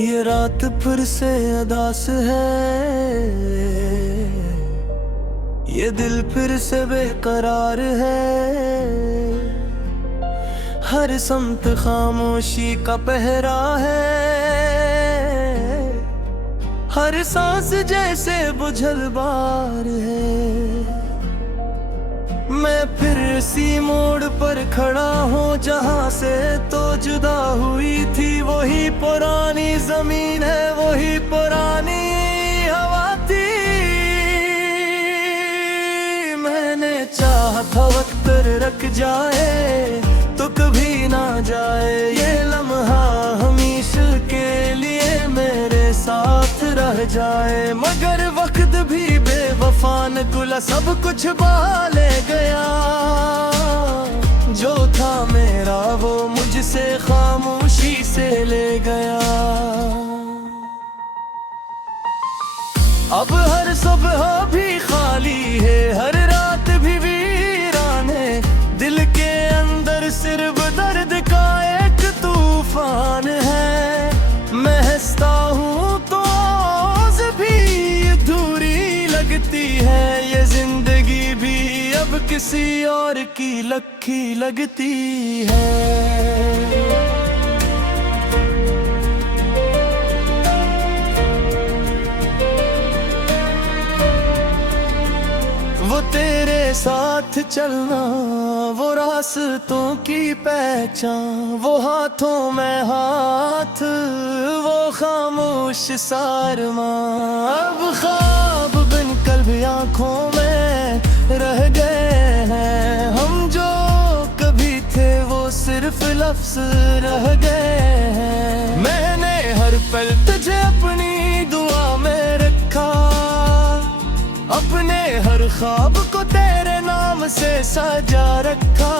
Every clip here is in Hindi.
ये रात फिर से अदास है, ये दिल फिर से बेकरार है। हर समत खामोशी का पहरा है, हर सांस जैसे बुझल बार है। मैं फिर इसी मोड़ पर खड़ा हूँ जहाँ से तो जुदा हुई थी। वही पुरानी जमीन है, वही पुरानी हवा थी। मैंने चाहा था वक्त रख जाए तो कभी ना जाए। ये लम्हा हमेशा के लिए मेरे साथ रह जाए। मगर वक्त भी बेवफा निकला, सब कुछ बहा ले गया। जो था मेरा वो मुझसे खामोशी से ले गया। अब हर सुबह भी खाली है, हर रात भी वीरान है। दिल के अंदर सिर्फ दर्द का एक तूफान है। मैं हंसता हूँ तो आवाज़ भी अधूरी लगती है। ये जिंदगी भी अब किसी और की लखी लगती है। वो तेरे साथ चलना, वो रास्तों की पहचान, वो हाथों में हाथ, वो खामोश सारमा। अब ख्वाब बिन कल भी आँखों में रह गए हैं। हम जो कभी थे वो सिर्फ लफ्ज रह गए हैं। मैंने हर पल तुझे अपनी दुआ में रखा, अपने हर ख्वाब को तेरे नाम से सजा रखा।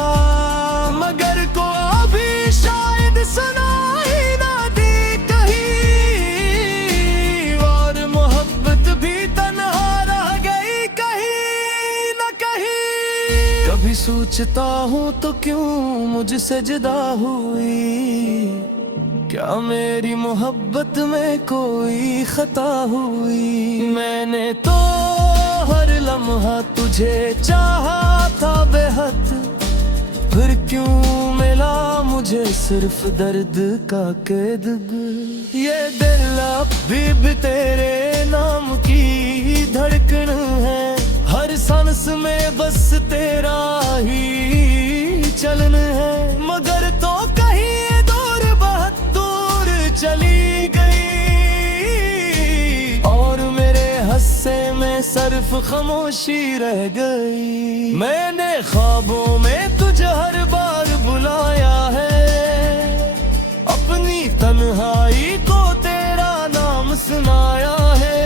मगर को अभी शायद सुना ही ना दी कहीं, और मोहब्बत भी तन्हा रह गई कहीं न कहीं। कभी सोचता हूँ तो क्यों मुझसे जुदा हुई, क्या मेरी मोहब्बत में कोई खता हुई। मैंने तो हर लम्हा तुझे चाहा था बेहद, फिर क्यों मिला मुझे सिर्फ दर्द का कैद। ये दिल अब भी तेरे नाम की धड़कन है। हर सांस में बस तेरा ही चलन है। मगर तो कहीं दूर, बहुत दूर चली गई, और मेरे हस्से में सिर्फ खामोशी रह गई। मैंने ख्वाबों में तुझे हर बार बुलाया है, अपनी तन्हाई को तेरा नाम सुनाया है।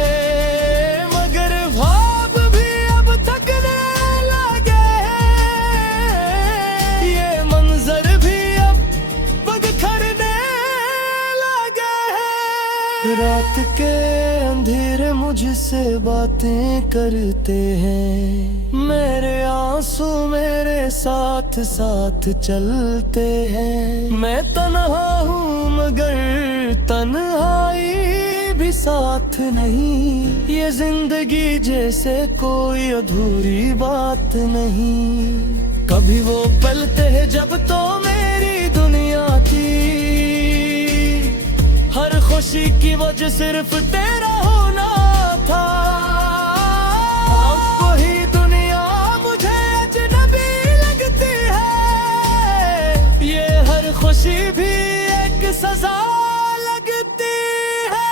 मगर ख्वाब भी अब थकने लगे हैं, ये मंजर भी अब बिखरने लगे हैं। रात के अंधेरे मुझसे बातें करते हैं, मेरे आंसू मेरे साथ साथ चलते हैं। मैं तन्हा हूँ मगर तन्हाई भी साथ नहीं। ये जिंदगी जैसे कोई अधूरी बात नहीं। कभी वो पलते हैं जब तो मेरी दुनिया थी, हर खुशी की वजह सिर्फ तेरा होना था। अब वही दुनिया मुझे अजनबी लगती है, ये हर खुशी भी एक सजा लगती है।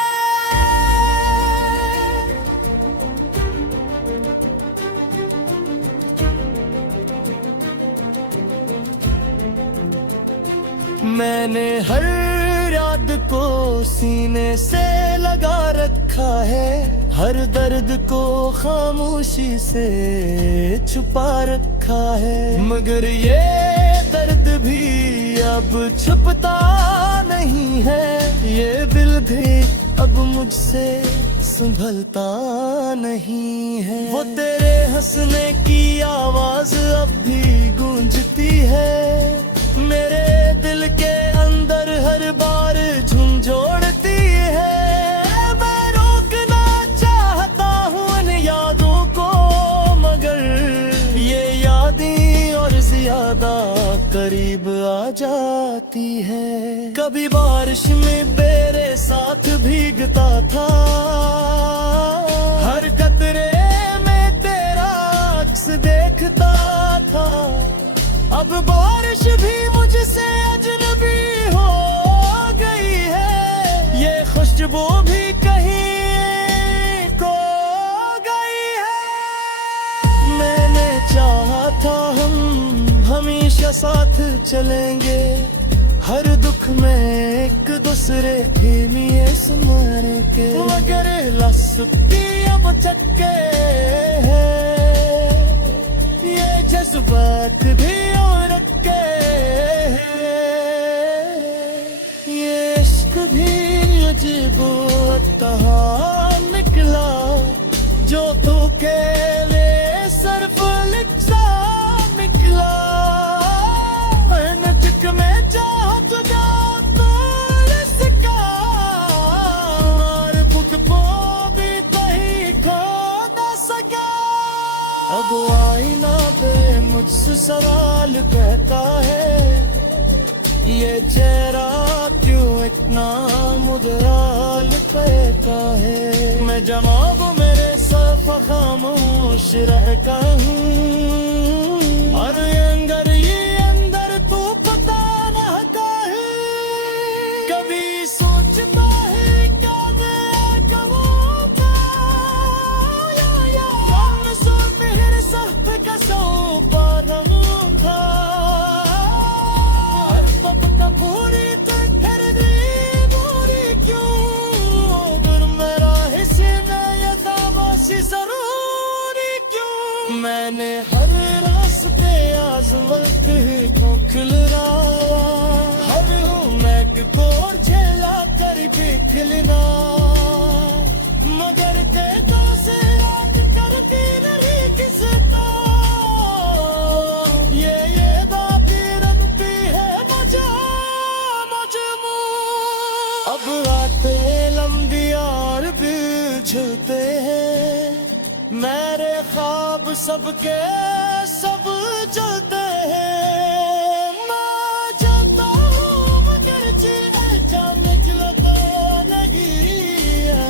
मैंने हर याद को सीने से लगा रखा है, हर दर्द को खामोशी से छुपा रखा है। मगर ये दर्द भी अब छुपता नहीं है, ये दिल भी अब मुझसे संभलता नहीं है। वो तेरे हंसने की आवाज अब भी गूंजती है, मेरे दिल के अंदर हर बार झुंझोड़ती है। करीब आ जाती है। कभी बारिश में मेरे साथ भीगता था, हर कतरे में तेरा अक्स देखता था। अब बारिश भी मुझसे अजनबी हो गई है, ये खुशबू भी कहीं खो गई है। मैंने चाहा था हम हमेशा साथ चलेंगे, हर दुख में एक दूसरे के लिए सुनाने के, मगर लसुती अब चक्के हैं, ये जज्बात भी और के ये इश्क भी अजीबो तहा निकला, जो तू के लिए सिर्फ लिखा निकला। मेहनत में चाहत जा अब आईना पे मुझसे सवाल कहता है, ये चेहरा क्यों इतना मुदराल कहता है। मैं जवाब मेरे सफ खामोश रहता हूँ, और ये अंदर तू पता रहता है। कभी सोचता है क्या मैं कहूँगा, मेरे साथ कैसा पार था, हर वक्त पूरी फिर भी पूरी क्यों, फिर मेरा हिस्से में ये खामोशी जरूरी क्यों। मैंने हर रास्ते आज़मात को खिलरा, हर मैं को झेला कर भी खिलना, मगर कहता से रात करती नहीं किसता, ये बातें रखती है मजमू। अब आते लंबी और बिछते हैं, मेरे ख्वाब सबके सब जलते हैं। मैं जलता हूँ मगर जाने जलता लगी है,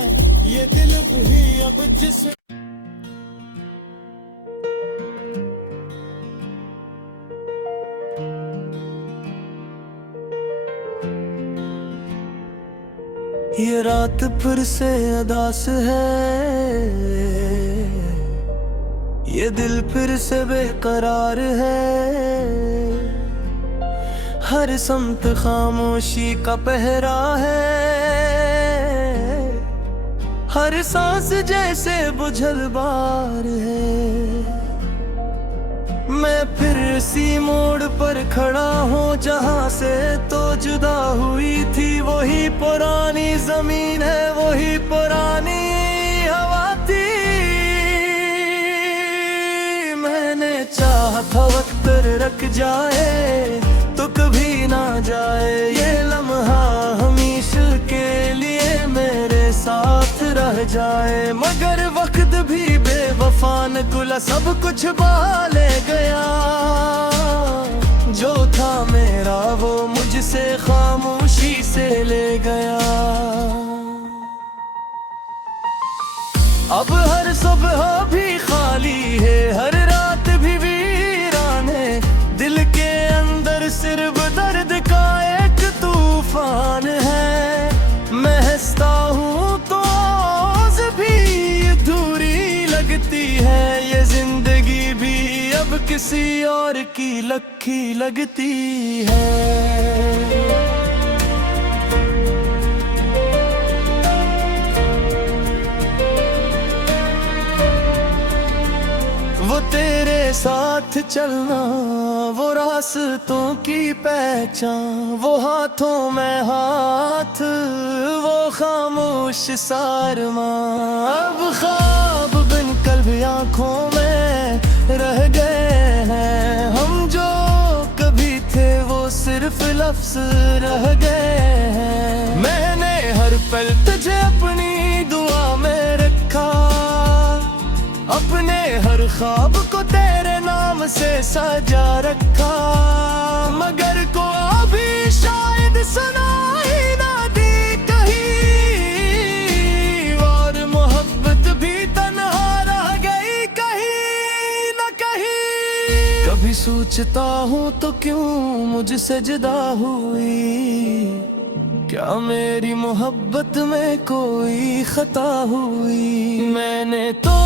ये दिल भी अब जिस ये रात फिर से अदास है, ये दिल फिर से बेकरार है। हर समत खामोशी का पहरा है, हर सांस जैसे बुझल बार है। मैं फिर इसी मोड़ पर खड़ा हूँ जहाँ से तो जुदा हुई थी, वही पुरानी जमीन है, वही पुरानी हवा थी। मैंने चाहा था वक्त रख जाए तो कभी ना जाए, ये लम्हा हमेशा के लिए मेरे साथ रह जाए। मगर वक्त भी बेवफा नकुला सब कुछ बहा ले गया, जो था मेरा वो मुझसे खामोशी से ले गया। अब हर सुबह भी खाली है, हर रात भी वीरान है, दिल के अंदर सिर्फ दर्द का एक तूफान है। मैं हंसता हूँ तो भी अधूरी लगती है, ये जिंदगी भी अब किसी और की लखी लगती है। वो तेरे साथ चलना, वो रास्तों की पहचान, वो हाथों में हाथ, वो खामोश सारमा। अब ख्वाब बिन कल भी आँखों में रह गए हैं, हम जो कभी थे वो सिर्फ लफ्ज रह गए हैं। मैंने हर पल तुझे अपनी दुआ में रखा, अपने हर ख्वाब को तेरे नाम से सजा रखा, मगर को अभी शायद सुनाई ना दी कहीं, और मोहब्बत भी तन्हा रह गई कहीं न कहीं। कभी सोचता हूँ तो क्यों मुझसे जुदा हुई, क्या मेरी मोहब्बत में कोई खता हुई। मैंने तो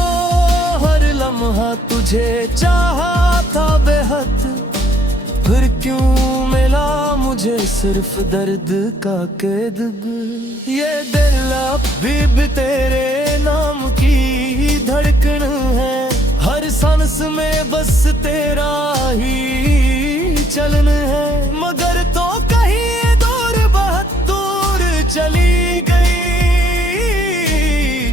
हर लम्हा तुझे चाहा था बेहद, फिर क्यों मिला मुझे सिर्फ दर्द का कैद। ये दिल अभी भी तेरे नाम की धड़कन है, हर सांस में बस तेरा ही चलन है, मगर तो कहीं दूर बहुत दूर चली गई,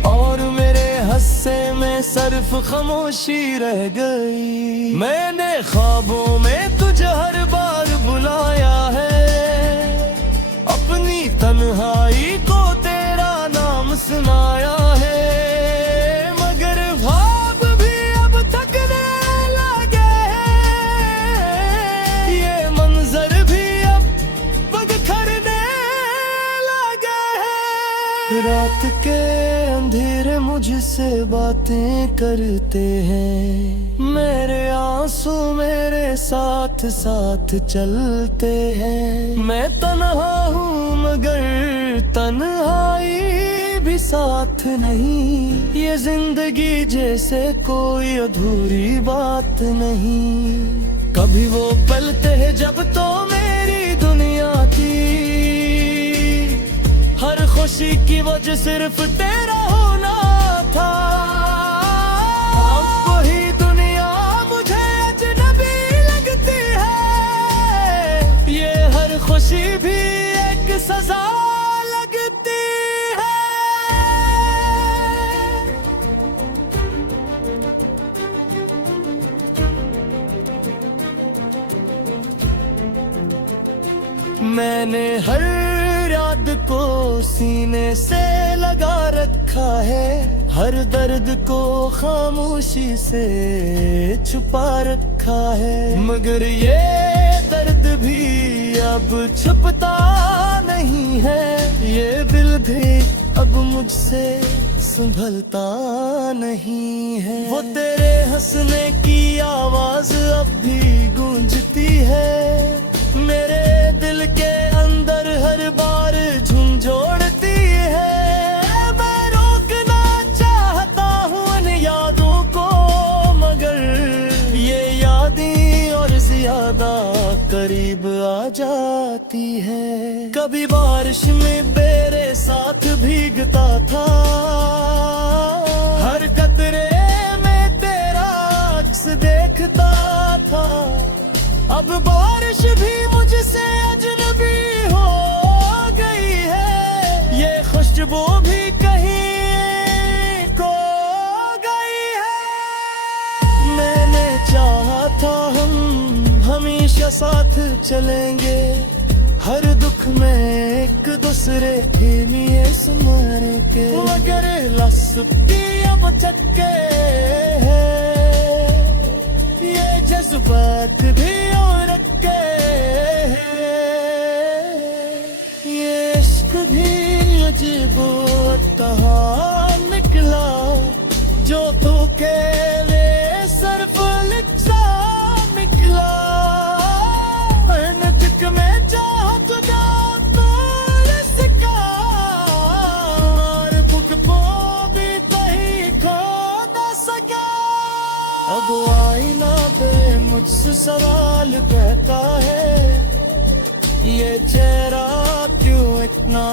और मेरे हस्से में सिर्फ खामोशी रह गई। मैंने ख्वाबों में तुझे हर बार बुलाया है, अपनी तन्हाई को तेरा नाम सुनाया है, मगर ख्वाब भी अब थकने लगे हैं, ये मंजर भी अब बिखरने लगे हैं। रात के अंधेरे मुझसे बातें करते हैं, मेरे आंसू मेरे साथ साथ चलते हैं। मैं तन्हा हूँ मगर तन्हाई भी साथ नहीं, ये जिंदगी जैसे कोई अधूरी बात नहीं। कभी वो पलते हैं जब तो मेरी दुनिया थी, हर खुशी की वजह सिर्फ तेरा होना था, अब वही दुनिया मुझे अजनबी लगती है, ये हर खुशी भी एक सजा लगती है। मैंने हर याद को सीने से लगा रखा है, हर दर्द को खामोशी से छुपा रखा है, मगर ये दर्द भी अब छुपता नहीं है, ये दिल भी अब मुझसे संभलता नहीं है। वो तेरे हंसने की आवाज अब भी गूंजती है, मेरे दिल के अंदर हर बार झुंझोड़ती है। मैं रोकना चाहता हूँ उन यादों को, मगर ये यादें और ज्यादा करीब आ जाती है। कभी बारिश में मेरे साथ भीगता था, हर कतरे में तेरा अक्स देखता था, अब बारिश भी मुझसे अजनबी हो गई है, ये खुशबू भी कहीं खो गई है। मैंने चाहा था हम हमेशा साथ चलेंगे, हर दुख में एक दूसरे के लिए संभाल के, मगर लस्सी अब चक्के हैं, ये जज्बात भी और रखे हैं, ये इश्क भी अजीब कहाँ निकला, जो तू के लिए सिर्फ लिखा निकला। नचक में चाह तुझा तो इसका, और बुक को भी तही खो न सका। अब आईना बे मुझसे सवाल कहता है, ये चेहरा क्यों इतना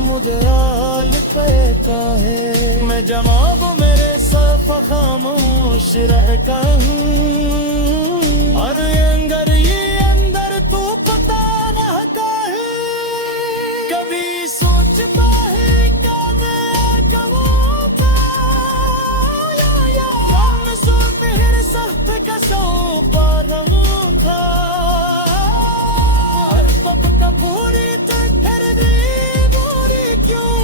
मुदराल कहता है। मैं जवाब मेरे सफ खामोश रहता हूँ, और अंदर तू पता रहता है। कभी सोचता है क्या मैं कहूँगा, या सो तेरे सख्त का सो पा रहूँगा, हर वक्त पूरी कर दी पूरी क्यों,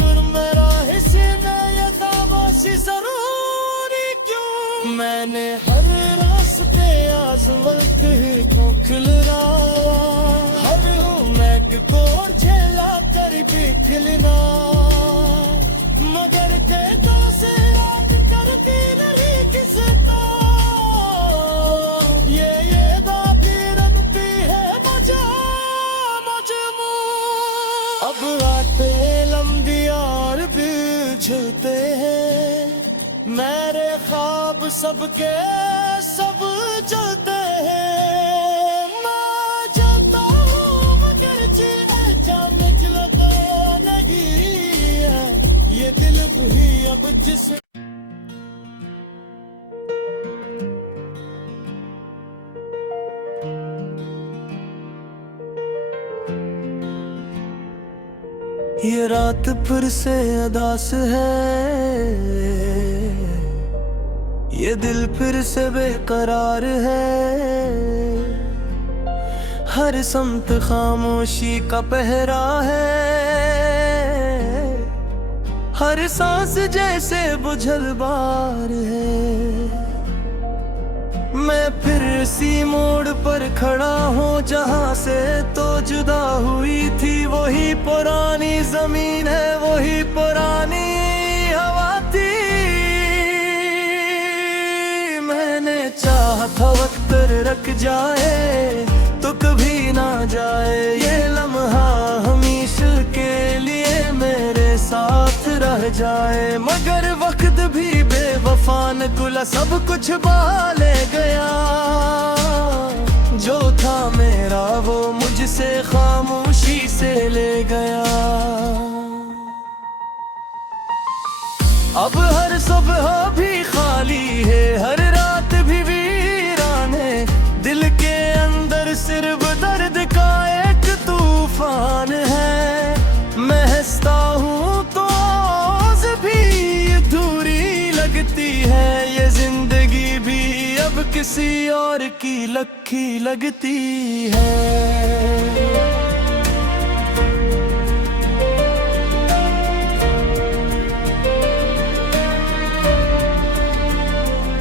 फिर मेरा हिस्से में ये दावासी जरूरी क्यों। मैंने हर रास्ते आजमत को खिलना, हर मैग को झेला कर भी खिलना, मगर कहता से रात करती नहीं किसता, ये बातें रखती है मजा मजमू। अब आते लंबी और बिछते हैं मेरे ख्वाब सबके सब चलते हैं। मैं जाता हूँ मगर निकलता नहीं है ये दिल भी अब जिस ये रात फिर से अदास है, ये दिल फिर से बेकरार है, हर समत खामोशी का पहरा है, हर सांस जैसे बुझल बार है। मैं फिर इसी मोड़ पर खड़ा हूँ जहाँ से तो जुदा हुई थी, वही पुरानी जमीन है, वही पुरानी हवा थी। मैंने चाहा था वक्त रख जाए तो कभी ना जाए, ये लम्हा हमेशा के लिए मेरे साथ रह जाए, मगर वक्त भी बेवफा निकला, सब कुछ बहा ले गया, जो था मेरा वो मुझसे खामोशी से ले गया। अब हर सुबह भी खाली है, हर रात भी वीरान है, दिल के अंदर सिर्फ दर्द का एक तूफान है। मैं हंसता हूँ तो आवाज़ भी अधूरी लगती है, ये जिंदगी भी अब किसी और की लखी लगती है।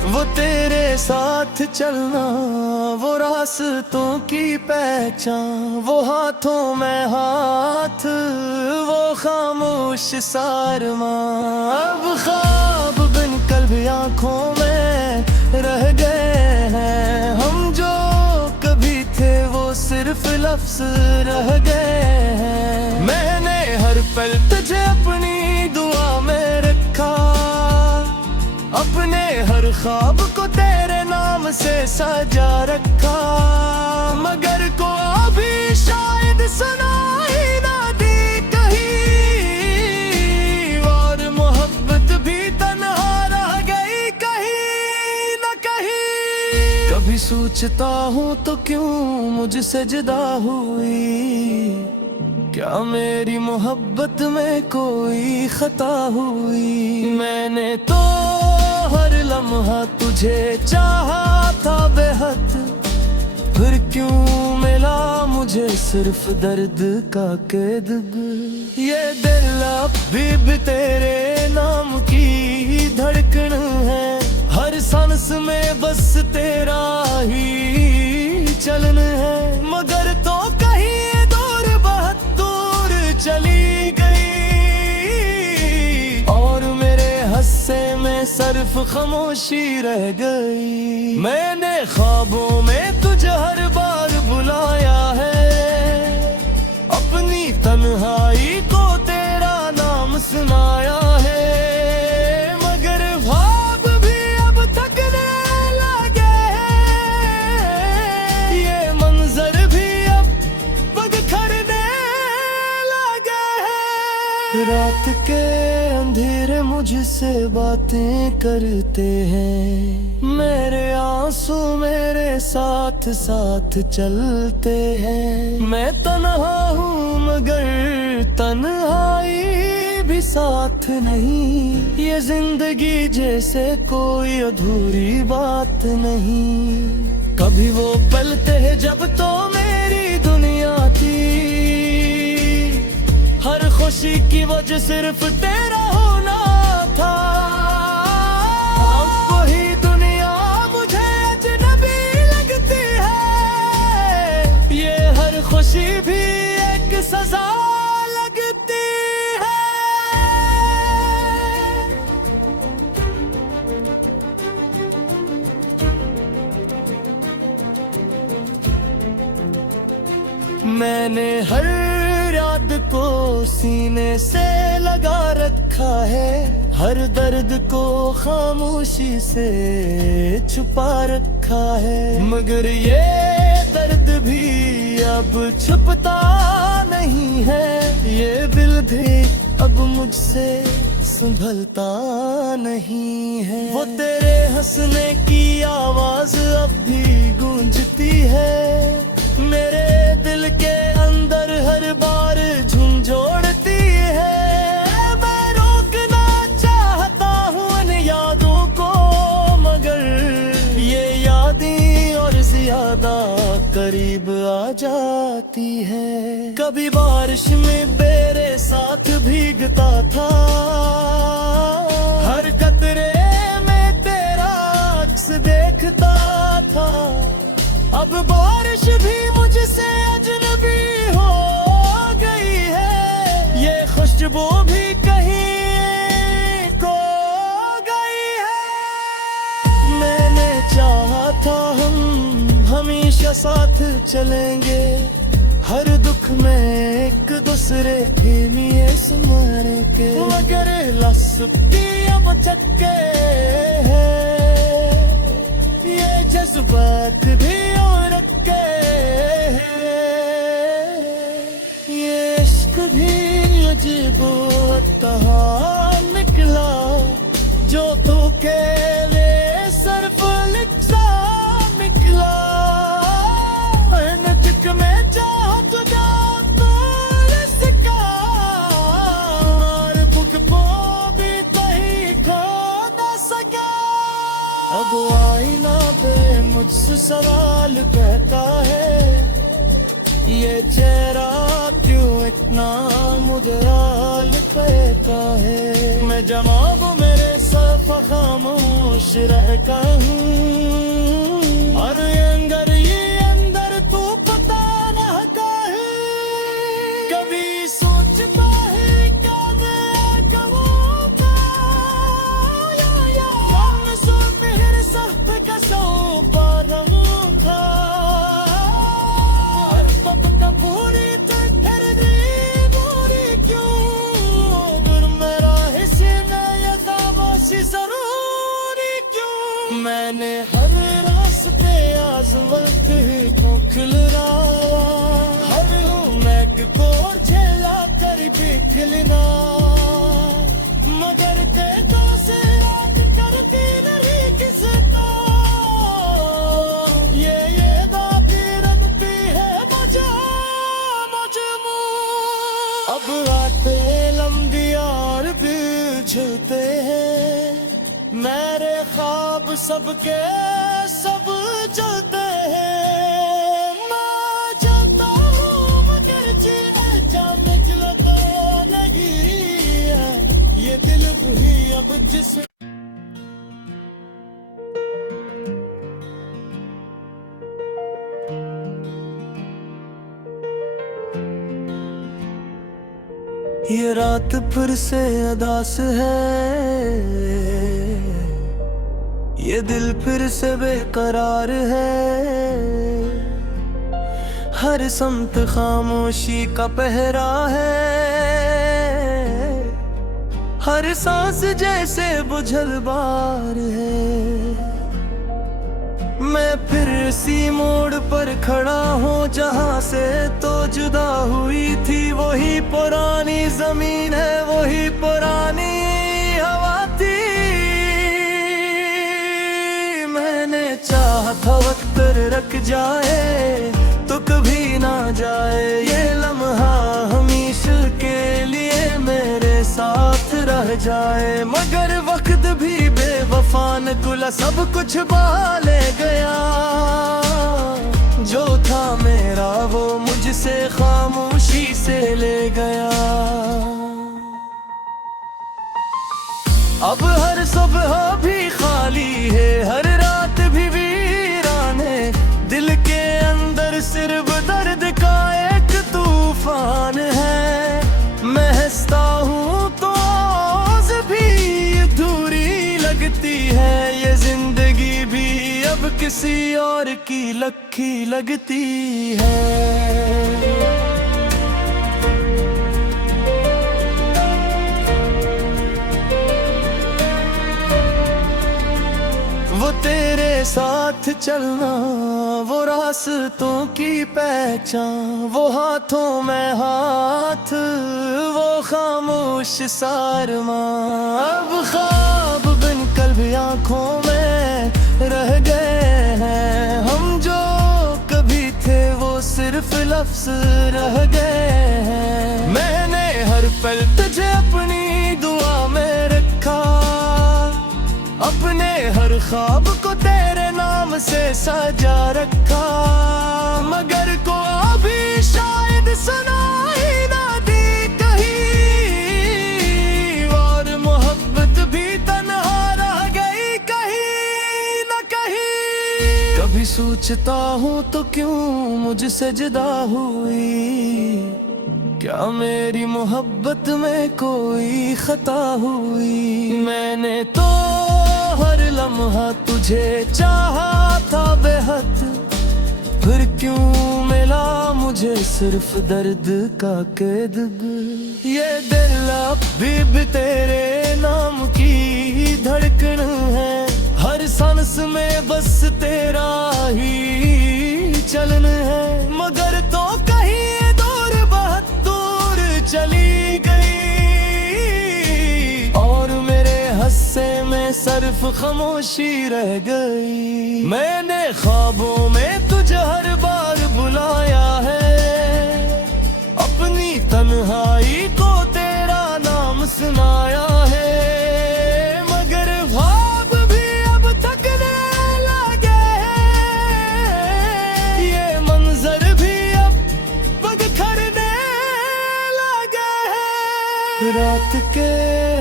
वो तेरे साथ चलना, वो रास्तों की पहचान, वो हाथों में हाथ, वो खामोश सारमा, अब ख्वाब बिन कल आंखों में रह गए हैं, हम जो कभी थे वो सिर्फ लफ्ज रह गए हैं। मैंने हर पल तुझे अपनी दुआ में रखा, अपने हर ख्वाब को तेरे नाम से सजा रखा, मगर को अभी शायद सुना ही ना दी कहीं, और मोहब्बत भी तन्हा रह गई कहीं न कहीं। कभी सोचता हूँ तो क्यों मुझसे जुदा हुई, क्या मेरी मोहब्बत में कोई खता हुई। मैंने तो हर लम्हा तुझे चाहा था बेहद, फिर क्यों मिला मुझे सिर्फ दर्द का कैद। ये दिल अब भी तेरे नाम की धड़कन है, हर सांस में बस तेरा ही चलन है, मगर तो कहीं दूर बहुत दूर चली गई, और मेरे हस्से में सिर्फ खामोशी रह गई। मैंने ख्वाबों में तुझे हर बार बुलाया है, अपनी तन्हाई को तेरा नाम सुनाया है, मगर ख्वाब भी अब थकने लगे हैं, ये मंजर भी अब बदखरने लगे हैं। रात के अंधेरे मुझसे बातें करते हैं, मेरे आंसू मेरे साथ साथ चलते हैं। मैं तन्हा हूँ मगर तन्हाई भी साथ नहीं, ये जिंदगी जैसे कोई अधूरी बात नहीं। कभी वो पलते हैं जब तो मेरी दुनिया थी, हर खुशी की वजह सिर्फ तेरा होना था। अब वही दुनिया मैंने हर याद को सीने से लगा रखा है, हर दर्द को खामोशी से छुपा रखा है। मगर ये दर्द भी अब छुपता नहीं है, ये दिल भी अब मुझसे संभलता नहीं है। वो तेरे हंसने की आवाज अब भी गूंजती है, मेरे दिल के अंदर हर बार झुंझोड़ती है। मैं रोकना चाहता हूँ इन यादों को, मगर ये यादें और ज्यादा करीब आ जाती है। कभी बारिश में मेरे साथ भीगता था, हर कतरे में तेरा अक्स देखता था। अब बारिश भी मुझसे अजनबी हो गई है, ये खुशबू भी कहीं खो गई है। मैंने चाहा था हम हमेशा साथ चलेंगे, हर दुख में एक दूसरे के लिए संभाले के। मगर लस्तियां बचके हैं, ये जज्बात भी और रखे हैं, ये इश्क भी अजीब तहा निकला, जो तू के लिए सिर्फ लिखा निकला। नजक में चाह तुझा तो इसका, और भूख को भी कहीं खो न सका। अब आईना पे मुझसे सवाल कहता है, ये चेहरा क्यों इतना मुदराल कहता है। मैं जवाब मेरे सफ खामोश रहता हूँ, और अंदर तू पता रहता है। कभी सोचता है क्या मैं कहूँगा, कम सो मेरे सब का सो पारूंगा। हर वक्त पूरी कर दी पूरी क्यों, फिर मेरा हिस्से में ये खामोशी जरूरी क्यों। मैंने हर रास्ते आज़माए को खिलना, हर मैं को झेला कर भी खिलना, मगर कहता से रात करती नहीं किसका। ये बातें रखती है मजमू। अब आते लंबी और भी झुलते हैं, मेरे ख्वाब सबके सब जलते हैं। मैं जलता हूँ मगर जीना निकला तो नहीं है, ये दिल भी अब जिस ये रात फिर से अदास है, ये दिल फिर से बेकरार है। हर समत खामोशी का पहरा है, हर सांस जैसे बुझल बार है। मैं फिर इसी मोड़ पर खड़ा हूँ जहाँ से तो जुदा हुई थी। वही पुरानी जमीन है, वही पुरानी हवा थी। मैंने चाहा था वक्त रख जाए तो कभी ना जाए, ये लम्हा हमेशा के लिए मेरे साथ रह जाए। मगर वक्त भी बेवफा निकला, सब कुछ बहा ले गया। जो था मेरा वो मुझसे खामोशी से ले गया। अब हर सुबह भी खाली है, हर रात भी वीरान है। दिल के अंदर सिर्फ दर्द का एक तूफान है। मैं हंसता हूँ तो आवाज़ भी अधूरी लगती है। ये जिंदगी भी अब किसी और की लखी लगती है। वो तेरे साथ चलना, वो रास्तों की पहचान, वो हाथों में हाथ, वो खामोश सारमा। अब ख्वाब बिन कल भी आंखों में रह गए हैं, हम जो कभी थे वो सिर्फ लफ्ज रह गए हैं। मैंने हर पल तुझे अपनी दुआ में रखा, अपने हर ख्वाब को तेरे नाम से सजा रखा, मगर को अभी शायद सुना ही ना दी कहीं, और मोहब्बत भी तन्हा रह गई कहीं न कहीं। कभी सोचता हूँ तो क्यों मुझसे जुदा हुई, क्या मेरी मोहब्बत में कोई खता हुई। मैंने तो हर लम्हा तुझे चाहा था बेहद, फिर क्यों मिला मुझे सिर्फ दर्द का कैद। ये दिल अभी भी तेरे नाम की धड़कन है, हर सांस में बस तेरा ही चलन है, मगर तो कहीं दूर बहुत दूर चली गई, और मेरे हस्से में सिर्फ खामोशी रह गई। मैंने ख्वाबों में तुझे हर बार बुलाया है, अपनी तन्हाई को तेरा नाम सुनाया है, मगर ख्वाब भी अब थकने लगे हैं, ये मंजर भी अब बदखरने लगे हैं। रात के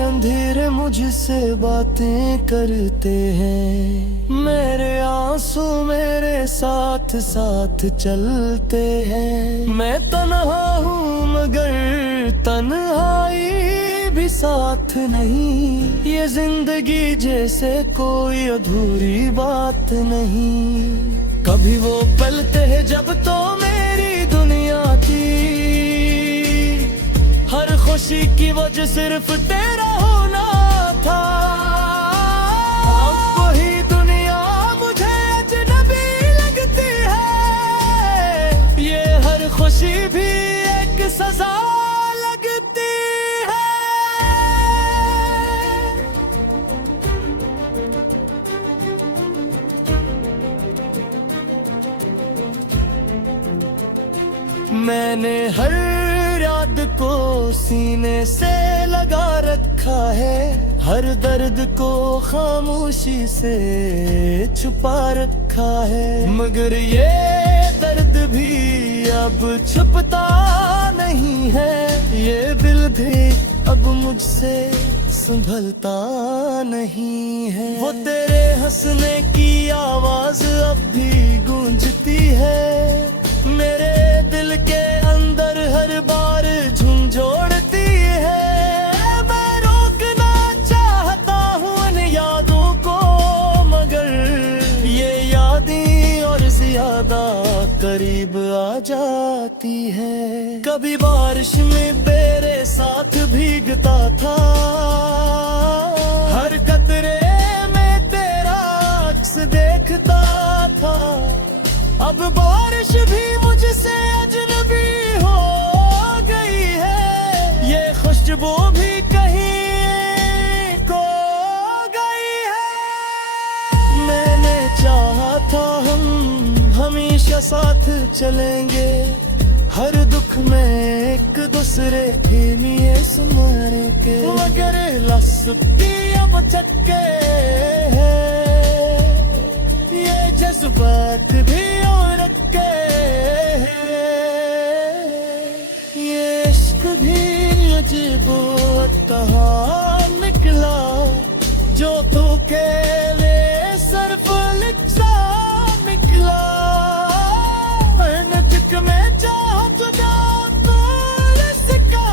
अंधेरे मुझसे बातें करते हैं, मेरे आंसू मेरे साथ साथ चलते हैं। मैं तन्हा हूँ मगर तन्हाई भी साथ नहीं, ये जिंदगी जैसे कोई अधूरी बात नहीं। कभी वो पलते हैं जब तो मेरी दुनिया थी, हर खुशी की वजह सिर्फ तेरा होना था, अब वही दुनिया मुझे अजनबी लगती है, ये हर खुशी भी एक सजा लगती है। मैंने हर याद को सीने से लगा रखा है, हर दर्द को खामोशी से छुपा रखा है, मगर ये दर्द भी अब छुपता नहीं है, ये दिल भी अब मुझसे संभलता नहीं है। वो तेरे हंसने की आवाज अब भी गूंजती है, मेरे दिल के अंदर हर बार झुंझोड़ती है। मैं रोकना चाहता हूँ उन यादों को, मगर ये यादें और ज्यादा करीब आ जाती है। कभी बारिश में मेरे साथ भीगता था, हर कतरे में तेरा अक्स देखता था, अब बारिश भी मुझसे अजनबी हो गई है, ये खुशबू भी कहीं खो गई है। मैंने चाहा था हम हमेशा साथ चलेंगे, हर दुख में एक दूसरे के लिए सुनाने के, मगर लस्सी अब चक्के हैं, ये जज्बात भी और के ये इश्क भी अजीब कहाँ निकला, जो तू के लिए सिर्फ लिखा निकला। नजक में चाह तुझा तो इसका,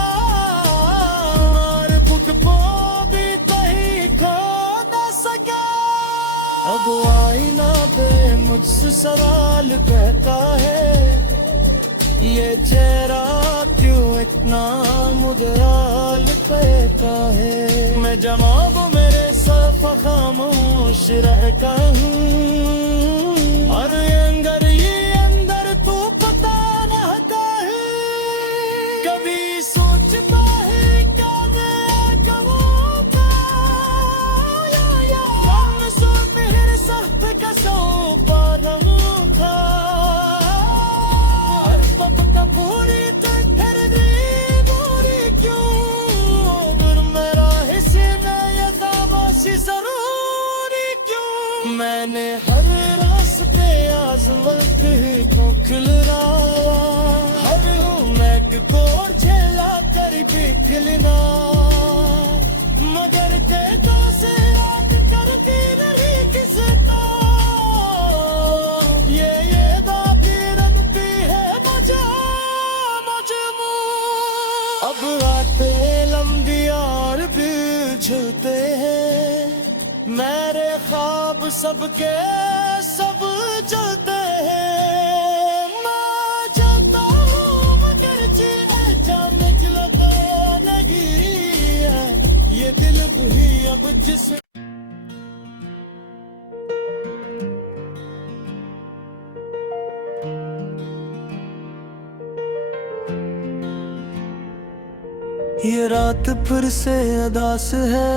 और बुक को भी तही खो न सका। अब आईना बे मुझसे सवाल कहता है, ये चेहरा क्यों इतना मुदराल कहता है। मैं जवाब मेरे साथ दफा खामोश रहता हूँ, और अंदर ये अंदर तू पता रहता है। कभी सोचता है क्या मैं कहूँगा, कौन सो मेरे साथ कसो पालूंगा। हर वक्त पूरी कर दी पूरी क्यों, और मेरा हिस्से में ये दावासी जरूरी क्यों। मैंने हर रास्ते आजमत को खिलरा, हर उम्मीद को झेला कर भी खिलना, मगर कहता से रात करती रही किसका। ये दादी रखती है मजा मजमू। अब आते लंबी और भी झूलते हैं, मेरे ख्वाब सबके सब जलते हैं। मैं जलता हूँ मगर जी जान जलता नहीं है, ये दिल भी अब जिस ये रात फिर से अदास है,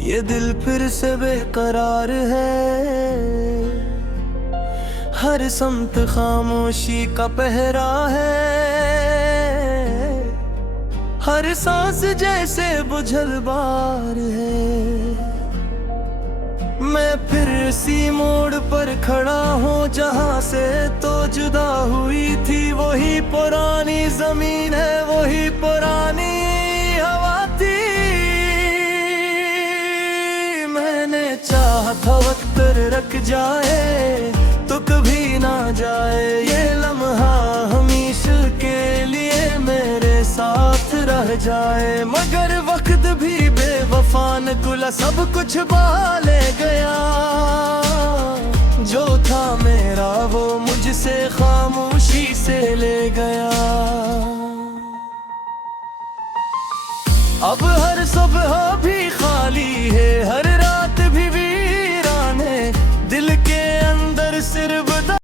ये दिल फिर से बेकरार है। हर समत खामोशी का पहरा है, हर सांस जैसे बुझल बार है। मैं फिर इसी मोड़ पर खड़ा हूँ जहाँ से तो जुदा हुई थी। वही पुरानी जमीन है, वही पुरानी हवा थी। मैंने चाहा था वक्त रख जाए तो कभी ना जाए, ये लम्हा हमेशा के लिए मेरे साथ रह जाए। मगर वक्त भी बेवफा नकुला सब कुछ बहा ले गया, जो था मेरा वो मुझसे खामोशी से ले गया। अब हर सुबह भी खाली है,